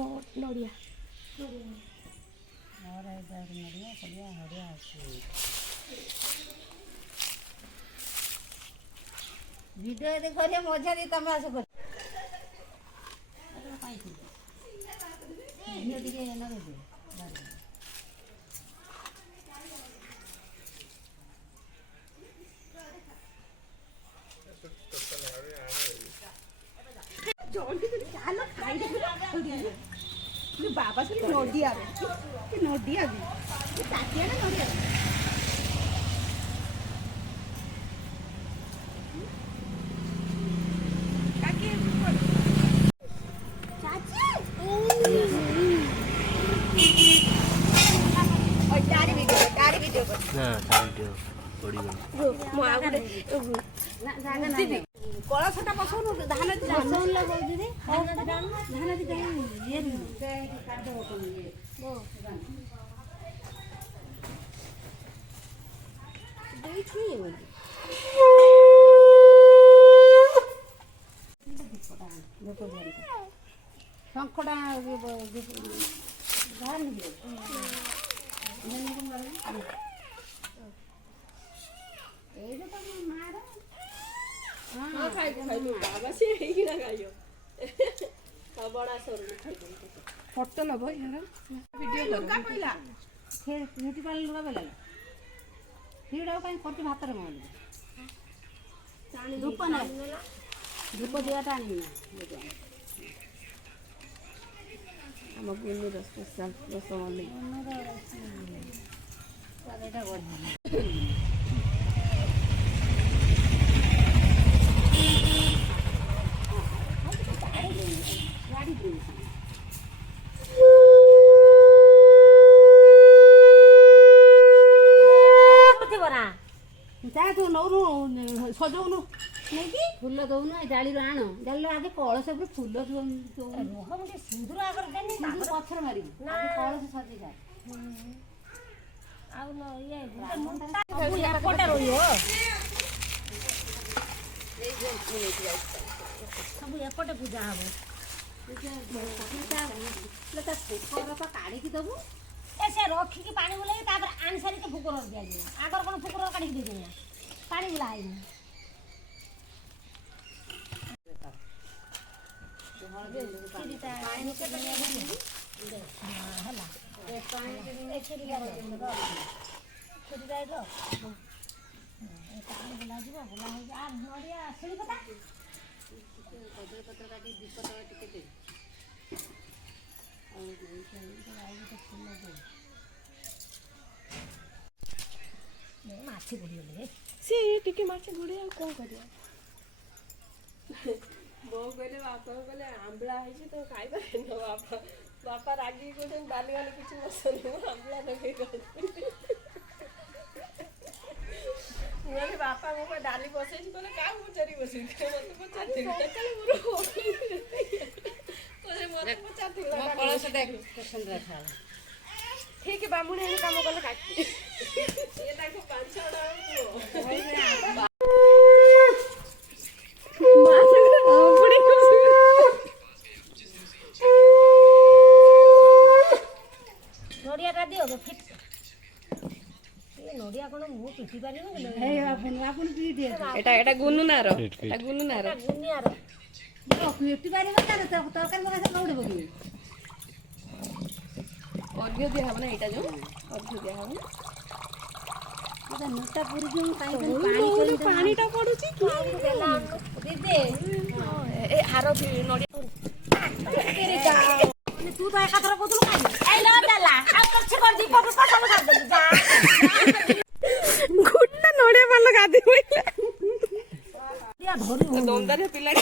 नड़िया video देखो मजा दी तुम आस बाबा से नोडिया नोडिया भी ताकिया ना नोडिया कलशटा बसौनु धान शंखटा फोटो नब वीडियो लुगा पहिला ब्यूटी पार्लर लुगा पहिला हिड़ा काई करती भात रे मार धूप ना धूप दिया टाणी हम गुन्नु रस स्पेशल रसमलाई एटा बढ़िया सजौनु फूल दौन डाली आण डाली आगे कलश फूल सिंदूर पथर मार कलश सजे जाए सब एपटे पूजा हम काढ़ी दबू से रखिकी पानी बुलाई आनी सारी फुकर दिया आगर कौन फुकर काढ़ी दे पानी बुला माछी बुड़े सी टिके माछी बुड़े कौन कर बो कहले बापा कहले आंबला है तो खाई पारे न बापा बापा रागी को डाली वाली कुछ मसले आंबला लगे बापा मो डाली बसै कहले का पचारि बसै मत पचारि कलश देख सुंदर था ठीक है बामुने काम कले काटी ये ताको 5-6 नड़िया दियो फिट नड़िया कौन मुझे पिटी पार एटा एटा गुन्नु नारो एटा गुन्नु नारो पिटी पार तरकारी मका कौटे पकड़ अर्घ्य दिया हम ना एटा जो अर्घ्य दिया हम नोटा पूरी जो पानी पानीटा पडुची दीदी ए हारो नड़िया तू तो एक थर बोतल खाई ए लो देला आ कछ कर दी पटु पटल कर दे जा गुट्टा नड़िया पाल गादी होइला दिया धरि दोंदारे पिला ए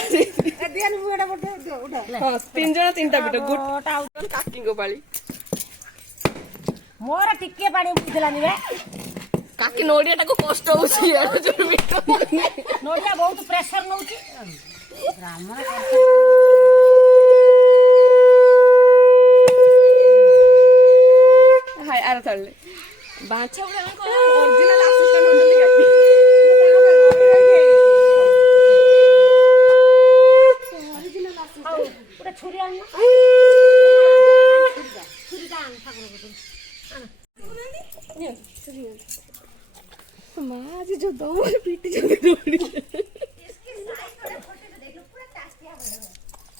दिया नु एटा बोटे उठा हां 3 जण 3टा बिट गुट्टा काकी को बाली मोर टिके पानी बुझलानी बे काकी नड़ियाटा को कष्ट होउची एटा जो बिट नड़िया बहुत प्रेशर नउची ब्राह्मण हाय आर थळले बाछा उडा को ओरिजिनल असिस्टेंट होते ओरिजिनल असिस्टेंट पूरा छुरी आन ନିଅ, ସେଠି ନିଅ। ମା ଆଜି ଯୋଉ ଦମରେ ପିଟି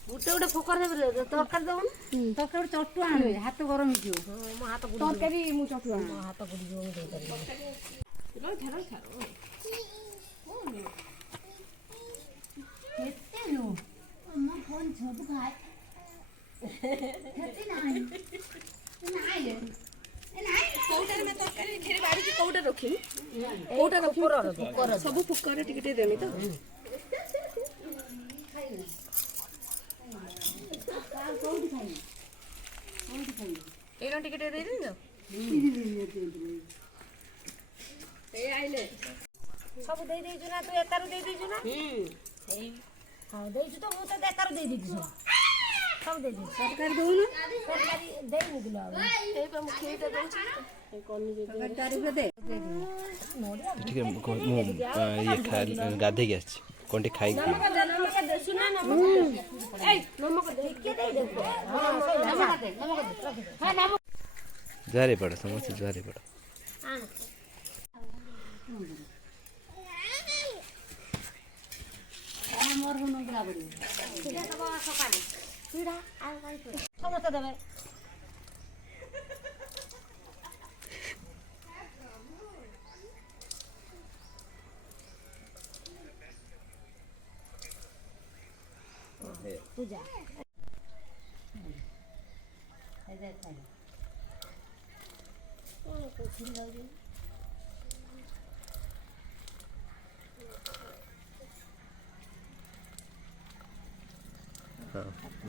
ଗୋଟେ ଗୋଟେ ଫୋକର ଦେବେ ତରକାରୀ ଦଉନୁ ତରକାରୀ ଗୋଟେ ଚଟୁ ଆଣିବେ ହାତ ଗରମ ହେଇଯିବ ମୋ ହାତ ତରକାରୀ ମୁଁ ଚଟୁ ମୋ ହାତ ଗୁଡିଯିବ ମୁଁ ଦେଇପାରିବି କେତେ ନୁ ମୋ ଫୋନ ସବୁ ଖାଏ କେତେ ନାହିଁ ନାହିଁ କୋଉଟାରେ ମୁଁ ତରକାରୀ କ୍ଷୀରି ବାড়ିକି କୋଉଟା ରଖିବି କୋଉଟା ରଖିବି ସବୁ ଫୁକରେ ଟିକେ ଟିକେ ଦେମି ତ କୋଉଠି ଖାଇବି କୋଉଠି ଖାଇବି ଏଇନା ଟିକେ ଟିକେ ଦେଇଦେବି ତ ଏ ଆଇଲେ ସବୁ ଦେଇ ଦେଇଛୁ ନା ତୁ ଏକାରୁ ଦେଇ ଦେଇଛୁ ନା ସେଇ ହଁ ଦେଇଛୁ ତ ମୁଁ ତ ଏକାରୁ ଦେଇ ଦେଇଛି ସବୁ ସବୁ ଦେଇ ଦେଇଛି ତରକାରୀ ଦଉନ ତରକାରୀ ଦେଇନି କିଲୋ ଆଉ ଏଇ ପା ମୁଁ କ୍ଷୀରିଟା ଦଉଛି ତରକାରୀ ଦେ ଟିକେ ମୁଁ ଇଏ ଗାଧେଇକି ଆସିଛି କ'ଣ ଟିକେ ଖାଇକି ନମକ ଦେ ସୁନା ନମକ ଏଇ ନମକ ଦେ ଜୁହାରେ ପଡ଼ ସମସ୍ତେ ଜୁହାରେ ପଡ଼ ସମସ୍ତେ ଦେବେ ପୂଜା ହଁ